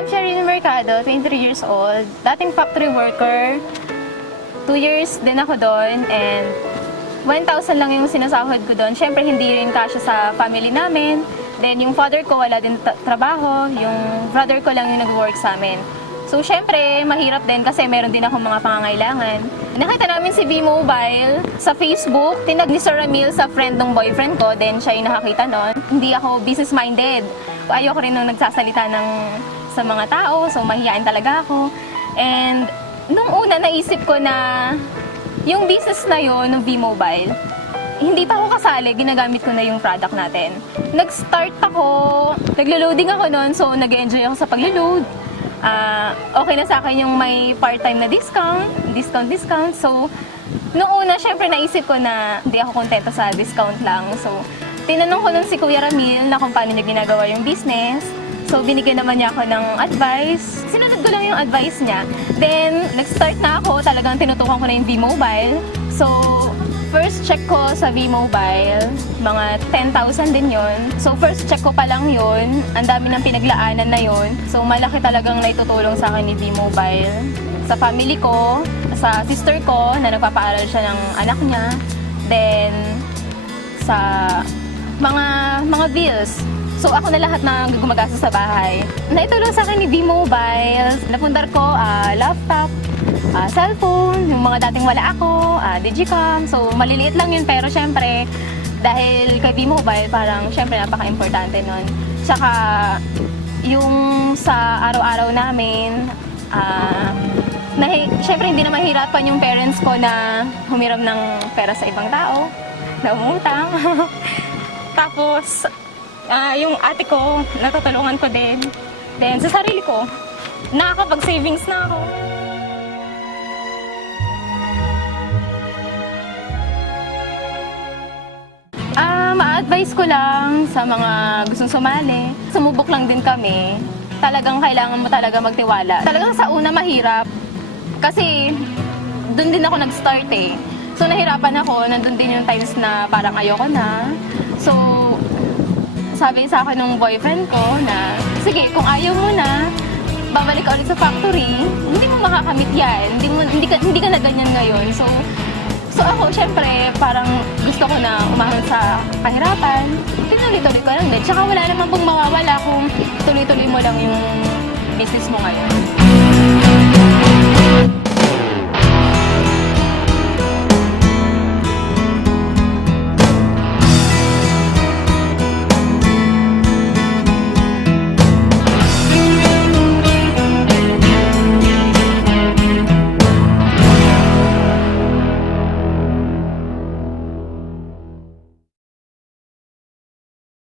I'm Sherilyn Mercado, 23 years old. Dating factory worker. 2 years din ako doon and 1,000 lang yung sinasahod ko doon. Siyempre, hindi rin kasya sa family namin. Then, yung father ko wala din trabaho. Yung brother ko lang yung nag-work sa amin. So, siyempre, mahirap din kasi meron din akong mga pangangailangan. Nakita namin si V-Mobile sa Facebook. Tinag ni Sir Ramil sa friend ng boyfriend ko. Then, siya yung nakakita noon. Hindi ako business-minded. Ayoko rin nung nagsasalita sa mga tao. So, mahihain talaga ako. And, nung una, naisip ko na yung business na yun, ng V-Mobile, hindi pa ako kasali, ginagamit ko na yung product natin. Nag-start ako, naglo-loading ako noon, so nag-enjoy ako sa paglo-load. Okay na sa akin yung may part-time na discount. So, noong una, syempre naisip ko na hindi ako kontento sa discount lang. So, tinanong ko nun si Kuya Ramil na kung paano niya ginagawa yung business. So, binigyan naman niya ako ng advice. Sinunod ko lang yung advice niya. Then, nag-start na ako. Talagang tinutukan ko na yung V-Mobile. So, first check ko sa V-Mobile, mga 10,000 din yon. So, first check ko pa lang yun. Ang dami ng pinaglaanan na yun. So, malaki talagang naitutulong sa akin ni V-Mobile. Sa family ko, sa sister ko, na nagpapaaral siya ng anak niya. Then, sa mga bills. So, ako na lahat na gumagastos sa bahay. Naitulong sa akin ni V-Mobile. Napundar ko, laptop, cellphone, yung mga dating wala ako, Digicam. So, maliliit lang yun, pero syempre, dahil kay V-Mobile, parang syempre napaka-importante nun. Tsaka, yung sa araw-araw namin, syempre hindi na mahirapan yung parents ko na humiram ng pera sa ibang tao, na umutang. Tapos, yung ate ko, natutulungan ko din. Then, sa sarili ko, nakakapag-savings na ako. Ma-advise ko lang sa mga gustong sumali. Sumubok lang din kami. Talagang kailangan mo talaga magtiwala. Talagang sa una mahirap. Kasi, doon din ako nag-start eh. So, nahirapan ako. Nandun din yung times na parang ayoko na. So, sabi sa akin ng boyfriend ko na, sige, kung ayaw mo na, babalik ka ulit sa factory, hindi mo makakamit yan. Hindi ka na ganyan ngayon. So ako, syempre, parang gusto ko na umahon sa kahirapan. Tinuloy-tuloy ko lang din. Tsaka wala naman pong mawawala kung tuloy-tuloy mo lang yung business mo ngayon.